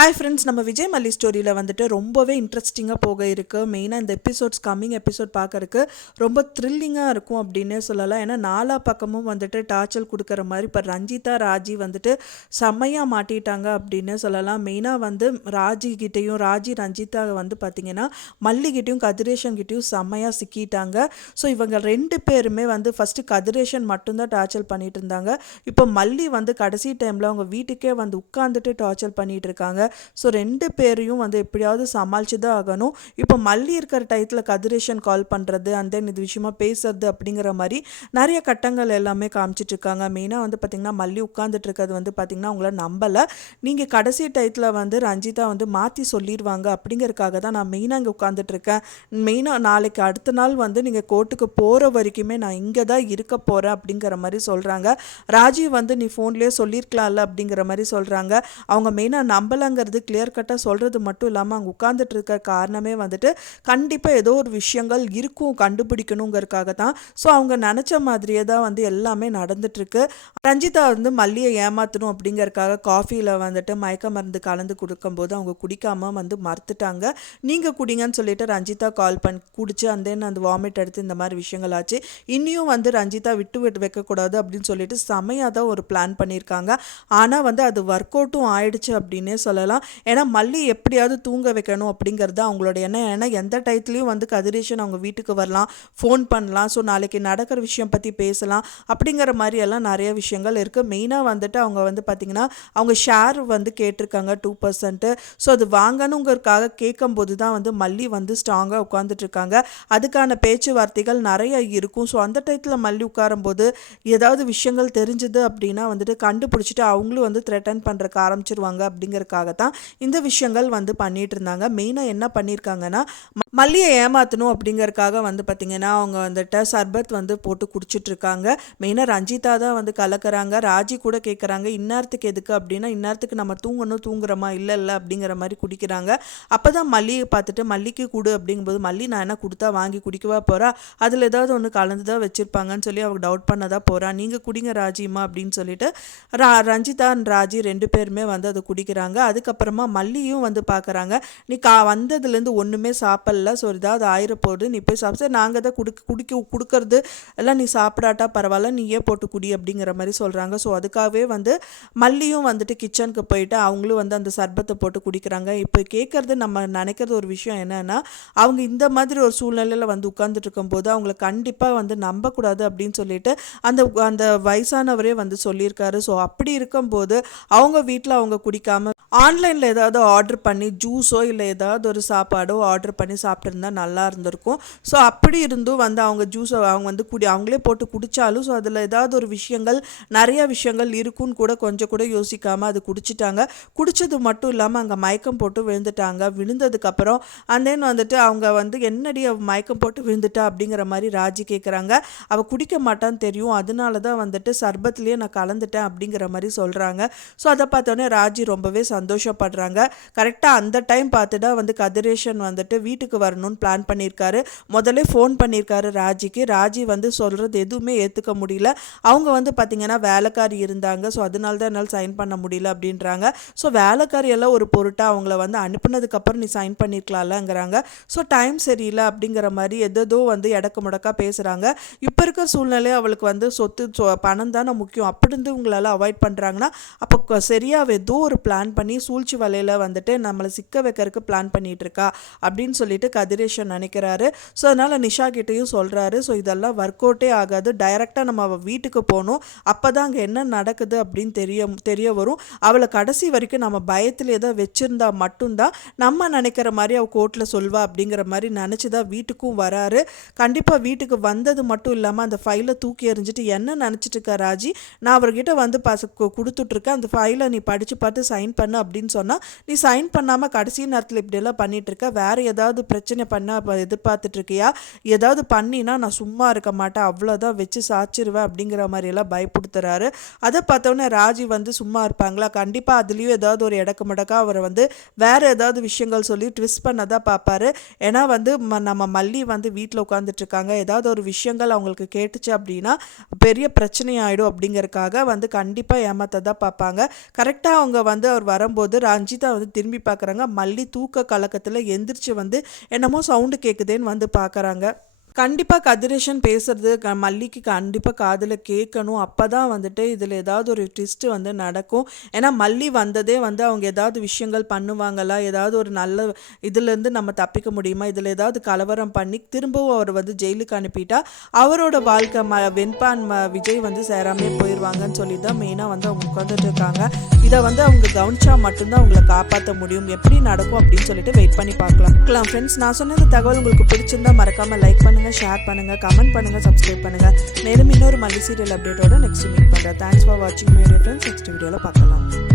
Hi friends, நம்ம விஜய் மல்லி ஸ்டோரியில் வந்துட்டு ரொம்பவே இன்ட்ரெஸ்டிங்காக போக இருக்குது. மெயினாக இந்த கம்மிங் எபிசோட் பார்க்கறக்கு ரொம்ப த்ரில்லிங்காக இருக்கும் அப்படின்னே சொல்லலாம். ஏன்னா நாலா பக்கமும் வந்துட்டு டார்ச்சல் கொடுக்குற மாதிரி இப்போ ரஞ்சிதா ராஜி வந்துட்டு செம்மையாக மாட்டிட்டாங்க அப்படின்னே சொல்லலாம். மெயினாக வந்து ராஜி ரஞ்சிதா வந்து பார்த்திங்கன்னா மல்லிகிட்டையும் கதிரேஷன்கிட்டையும் செம்மையாக சிக்கிட்டாங்க. ஸோ இவங்க ரெண்டு பேருமே வந்து ஃபஸ்ட்டு கதிரேஷன் மட்டும்தான் டார்ச்சல் பண்ணிட்டு இருந்தாங்க. இப்போ மல்லி வந்து கடைசி டைமில் அவங்க வீட்டுக்கே வந்து உட்காந்துட்டு டார்ச்சல் பண்ணிகிட்டு இருக்காங்க. ஸோ ரெண்டு பேரையும் வந்து எப்படியாவது சமாளிச்சு தான் ஆகணும். இப்போ மல்லி இருக்கிற டயத்தில் கதிரேஷன் கால் பண்ணுறது அண்ட் தென் இது விஷயமா பேசுறது அப்படிங்கிற மாதிரி நிறைய கட்டங்கள் எல்லாமே காமிச்சிட்டு இருக்காங்க. மெயினாக வந்து பார்த்திங்கன்னா மல்லி உட்காந்துட்டு இருக்கிறது வந்து பார்த்திங்கன்னா உங்களை நம்பலை. நீங்கள் கடைசி டயத்தில் வந்து ரஞ்சிதா வந்து மாற்றி சொல்லிடுவாங்க அப்படிங்கிறதுக்காக தான் நான் மெயினாக இங்கே உட்காந்துட்ருக்கேன். மெயினாக நாளைக்கு அடுத்த நாள் வந்து நீங்கள் கோர்ட்டுக்கு போகிற வரைக்குமே நான் இங்கே தான் இருக்க போகிறேன் அப்படிங்கிற மாதிரி சொல்கிறாங்க. ராஜீவ் வந்து நீ ஃபோன்லேயே சொல்லியிருக்கலாம்ல அப்படிங்கிற மாதிரி சொல்கிறாங்க. அவங்க மெயினாக நம்பலைங்கிறது கிளியர் கட்டாக சொல்கிறது மட்டும் இல்லாமல் அங்கே உட்காந்துட்டு இருக்க காரணமே வந்துட்டு கண்டிப்பாக ஏதோ ஒரு விஷயங்கள் இருக்கும் கண்டுபிடிக்கணுங்கிறதுக்காக தான். ஸோ அவங்க நினச்ச மாதிரியே தான் வந்து எல்லாமே நடந்துட்டுருக்கு. ரஞ்சிதா வந்து மல்லியை ஏமாற்றணும் அப்படிங்கிறதுக்காக காஃபியில் வந்துட்டு மயக்க மருந்து கலந்து கொடுக்கும்போது அவங்க குடிக்காமல் வந்து மறுத்துட்டாங்க. நீங்கள் குடிங்கன்னு சொல்லிட்டு ரஞ்சிதா கால் பண்ணி குடிச்சு அந்த வாமிட் எடுத்து இந்த மாதிரி விஷயங்கள் ஆச்சு. இன்னியும் வந்து ரஞ்சிதா விட்டு வைக்கக்கூடாது அப்படின்னு சொல்லிட்டு செமையாக தான் ஒரு பிளான் பண்ணியிருக்காங்க. ஆனால் வந்து அது ஒர்க் அவுட்டும் ஆயிடுச்சு அப்படின்னே சொல்லலாம். ஏன்னா மல்லி எப்படியாவது தூங்க வைக்கணும் அப்படிங்கிறது அவங்களோட எண்ணம். ஏன்னா எந்த டயத்துலையும் வந்து கதிரேஷன் அவங்க வீட்டுக்கு வரலாம், ஃபோன் பண்ணலாம், ஸோ நாளைக்கு நடக்கிற விஷயம் பற்றி பேசலாம் அப்படிங்கிற மாதிரி எல்லாம் நிறைய விஷயங்கள் இருக்குது. மெயினாக வந்துட்டு அவங்க வந்து பார்த்திங்கன்னா அவங்க ஷேர் வந்து கேட்டிருக்காங்க 2%. ஸோ அது வாங்கணுங்கிறதுக்காக கேட்கும்போது தான் வந்து மல்லி வந்து ஸ்ட்ராங்காக உட்காந்துட்ருக்காங்க. அதுக்கான பேச்சுவார்த்தைகள் நிறைய இருக்கும். ஸோ அந்த டயத்தில் மல்லி உட்காரும்போது ஏதாவது விஷயங்கள் தெரிஞ்சுது அப்படின்னா வந்துட்டு கண்டுபிடிச்சிட்டு அவங்களும் வந்து த்ரெட்டன் பண்ணுறக்கு ஆரம்பிச்சிருவாங்க அப்படிங்கிறதுக்காக தான் இந்த விஷயங்கள் வந்து பண்ணிட்டு இருந்தாங்க. மெயினாக என்ன பண்ணியிருக்காங்கன்னா மல்லியை ஏமாற்றணும் அப்படிங்கிறதுக்காக வந்து பார்த்திங்கன்னா அவங்க வந்துட்டு சர்பத் வந்து போட்டு குடிச்சிட்ருக்காங்க. மெயினாக ரஞ்சிதா தான் வந்து கலக்கிறாங்க. ராஜி கூட கேட்குறாங்க இந்நேரத்துக்கு எதுக்கு அப்படின்னா இந்நேரத்துக்கு நம்ம தூங்குறோமா இல்லை அப்படிங்கிற மாதிரி குடிக்கிறாங்க. அப்போ தான் மல்லியை பார்த்துட்டு மல்லிக்கு கொடு அப்படிங்கும்போது மல்லி நான் என்ன கொடுத்தா வாங்கி குடிக்கவா போகிறா, அதில் ஏதாவது ஒன்று கலந்து தான் வச்சுருப்பாங்கன்னு சொல்லி அவங்க டவுட் பண்ண தான் போகிறா. நீங்கள் குடிங்க ராஜிமா அப்படின்னு சொல்லிட்டு ரஞ்சிதா ராஜி ரெண்டு பேருமே வந்து அதை குடிக்கிறாங்க. அதுக்கப்புறமா மல்லியும் வந்து பார்க்குறாங்க நீ வந்ததுலேருந்து ஒன்றுமே சாப்பிடல, ஸோ ஏதாவது ஆயிரப்போடு நீ போய் சாப்பிட்டு நாங்கள் தான் கொடுக்கறது எல்லாம் நீ சாப்பிடாட்டா பரவாயில்ல நீயே போட்டு குடி அப்படிங்கிற மாதிரி சொல்கிறாங்க. ஸோ அதுக்காகவே வந்து மல்லியும் வந்துட்டு கிச்சனுக்கு போயிட்டு அவங்களும் வந்து அந்த சர்பத்தை போட்டு குடிக்கிறாங்க. இப்போ கேட்குறது நம்ம நினைக்கிறது ஒரு விஷயம் என்னென்னா அவங்க இந்த மாதிரி ஒரு சூழ்நிலையில் வந்து உட்காந்துட்டு இருக்கும்போது அவங்கள கண்டிப்பாக வந்து நம்பக்கூடாது அப்படின்னு சொல்லிட்டு அந்த வயசானவரே வந்து சொல்லியிருக்காரு. ஸோ அப்படி இருக்கும்போது அவங்க வீட்டில் அவங்க குடிக்காமல் ஆன்லைனில் ஏதாவது ஆர்டர் பண்ணி ஜூஸோ இல்லை ஏதாவது ஒரு சாப்பாடோ ஆர்டர் பண்ணி சாப்பிட்ருந்தா நல்லா இருந்திருக்கும். ஸோ அப்படி இருந்தும் வந்து அவங்க ஜூஸை அவங்க வந்து அவங்களே போட்டு குடித்தாலும் ஸோ அதில் ஏதாவது ஒரு நிறைய விஷயங்கள் இருக்குன்னு கூட கொஞ்சம் கூட யோசிக்காமல் அது குடிச்சிட்டாங்க. குடித்தது மட்டும் இல்லாமல் அங்கே மயக்கம் போட்டு விழுந்துட்டாங்க. விழுந்ததுக்கப்புறம் தென் வந்துட்டு அவங்க வந்து என்னடி மயக்கம் போட்டு விழுந்துட்டா அப்படிங்கிற மாதிரி ராஜி கேட்குறாங்க. அவள் குடிக்க மாட்டான்னு தெரியும், அதனால தான் வந்துட்டு சர்பத்துலேயே நான் கலந்துட்டேன் அப்படிங்கிற மாதிரி சொல்கிறாங்க. ஸோ அதை பார்த்தோன்னே ராஜி ரொம்பவே சந்தோஷப்படுறாங்க. கரெக்டாக அந்த டைம் பார்த்துட்டா வந்து கதிரேஷன் வந்துட்டு வீட்டுக்கு வரணும்னு பிளான் பண்ணியிருக்காரு. முதல்ல ஃபோன் பண்ணியிருக்காரு ராஜிக்கு. ராஜி வந்து சொல்கிறது எதுவுமே ஏற்றுக்க முடியல. அவங்க வந்து பார்த்திங்கன்னா வேலைக்காரி இருந்தாங்க, ஸோ அதனால தான் என்னால் சைன் பண்ண முடியல அப்படின்றாங்க. ஸோ வேலைக்காரியெல்லாம் ஒரு பொருட்டாக அவங்கள வந்து அனுப்புனதுக்கப்புறம் நீ சைன் பண்ணியிருக்கலாம்லங்கிறாங்க. ஸோ டைம் சரியில்லை அப்படிங்கிற மாதிரி எதோ வந்து எடக்கு முடக்கா பேசுகிறாங்க. இப்போ இருக்க சூழ்நிலை அவளுக்கு வந்து பணம் தானே முக்கியம், அப்படி இருந்து உங்களால் அவாய்ட் பண்ணுறாங்கன்னா அப்போ சரியாக ஏதோ ஒரு பிளான் பண்ணி சூழ்ச்சி வலையில் வந்துட்டு நம்மளை சிக்க வைக்கிறதுக்கு பிளான் பண்ணிகிட்டு இருக்கா அப்படின்னு சொல்லிட்டு கதிரேஷன் நினைக்கிறாரு. ஸோ அதனால் நிஷா கிட்டேயும் சொல்கிறாரு ஸோ இதெல்லாம் ஒர்க் அவுட்டே ஆகாது, டைரெக்டாக நம்ம அவள் வீட்டுக்கு போகணும், அப்போ தான் அங்கே என்ன நடக்குது அப்படின்னு தெரிய வரும். அவளை கடைசி வரைக்கும் நம்ம பயத்தில் ஏதோ வச்சுருந்தா மட்டும்தான் நம்ம நினைக்கிற மாதிரி அவள் கோர்ட்டில் சொல்வா அப்படிங்கிற மாதிரி நினச்சி தான் வீட்டுக்கும் வராரு. கண்டிப்பாக வீட்டுக்கு வந்தது மட்டும் இல்லாமல் அந்த ஃபைலை தூக்கி எறிஞ்சிட்டு என்ன நினச்சிட்டு இருக்கா ராஜி, நான் அவர்கிட்ட வந்து கொடுத்துட்ருக்கேன், அந்த ஃபைலை நீ படித்து பார்த்து சைன் பண்ணு அப்படின்னு சொன்னால் நீ சைன் பண்ணாமல் கடைசி நேரத்தில் இப்படியெல்லாம் பண்ணிகிட்ருக்க, வேறு ஏதாவது பிரச்சனை பண்ண எதிர்பார்த்துட்ருக்கியா, ஏதாவது பண்ணினா நான் சும்மா இருக்க மாட்டேன், அவ்வளோதான் வச்சு சாச்சிருவேன் அப்படிங்கிற மாதிரியெல்லாம் பயப்படுத்துறாரு. அதை பார்த்தோன்னே ராஜி வந்து சும்மா இருப்பாங்களா, கண்டிப்பாக அதுலேயும் ஏதாவது ஒரு இடக்கு முடக்கா அவரை வந்து வேறு ஏதாவது விஷயங்கள் சொல்லி ட்விஸ்ட் பண்ண தான் பார்ப்பாரு. ஏன்னா வந்து நம்ம மல்லி வந்து வீட்டில் உட்காந்துட்ருக்காங்க, ஏதாவது ஒரு விஷயங்கள் அவங்களுக்கு கேட்டுச்சு அப்படின்னா பெரிய பிரச்சனை ஆகிடும் அப்படிங்கிறதுக்காக வந்து கண்டிப்பாக ஏமாற்ற தான் பார்ப்பாங்க. கரெக்டாக அவங்க வந்து அவர் வரும்போது இருக்கும்போது ரஞ்சிதா வந்து திரும்பி பார்க்குறாங்க. மல்லி தூக்க கலக்கத்தில் எந்திரிச்சு வந்து என்னமோ சவுண்டு கேட்குதேன்னு வந்து பார்க்குறாங்க. கண்டிப்பாக கதிரேஷன் பேசுறது மல்லிக்கு கண்டிப்பாக காதில் கேட்கணும். அப்போ தான் வந்துட்டு இதில் ஏதாவது ஒரு ட்விஸ்ட்டு வந்து நடக்கும். ஏன்னா மல்லி வந்ததே வந்து அவங்க ஏதாவது விஷயங்கள் பண்ணுவாங்களா, ஏதாவது ஒரு நல்ல இதுலேருந்து நம்ம தப்பிக்க முடியுமா, இதில் ஏதாவது கலவரம் பண்ணி திரும்பவும் அவர் வந்து ஜெயிலுக்கு அனுப்பிட்டா அவரோட வாழ்க்கை வெண்பான் விஜய் வந்து சேராமே போயிடுவாங்கன்னு சொல்லி தான் மெயினாக வந்து அவங்க உட்காந்துட்டு இருக்காங்க. இதை வந்து அவங்க கவனிச்சா மட்டும்தான் அவங்கள காப்பாற்ற முடியும். எப்படி நடக்கும் அப்படின்னு சொல்லிட்டு வெயிட் பண்ணி பார்க்கலாம். ஃப்ரெண்ட்ஸ், நான் சொன்ன இந்த தகவல் உங்களுக்கு பிடிச்சிருந்தா மறக்காமல் லைக் பண்ணுங்கள், ஷேர் பண்ணுங்கள், கமெண்ட் பண்ணுங்கள், சப்ஸ்கிரைப் பண்ணுங்கள். மேலும் இன்னொரு மல்லி சீரியல் அப்டேட்டோட நெக்ஸ்ட் மீட் பண்ணுறேன். தேங்க்ஸ் ஃபார் வாட்சிங் மை டியர் ஃப்ரெண்ட்ஸ். நெக்ஸ்ட் வீடியோவில் பார்க்கலாம்.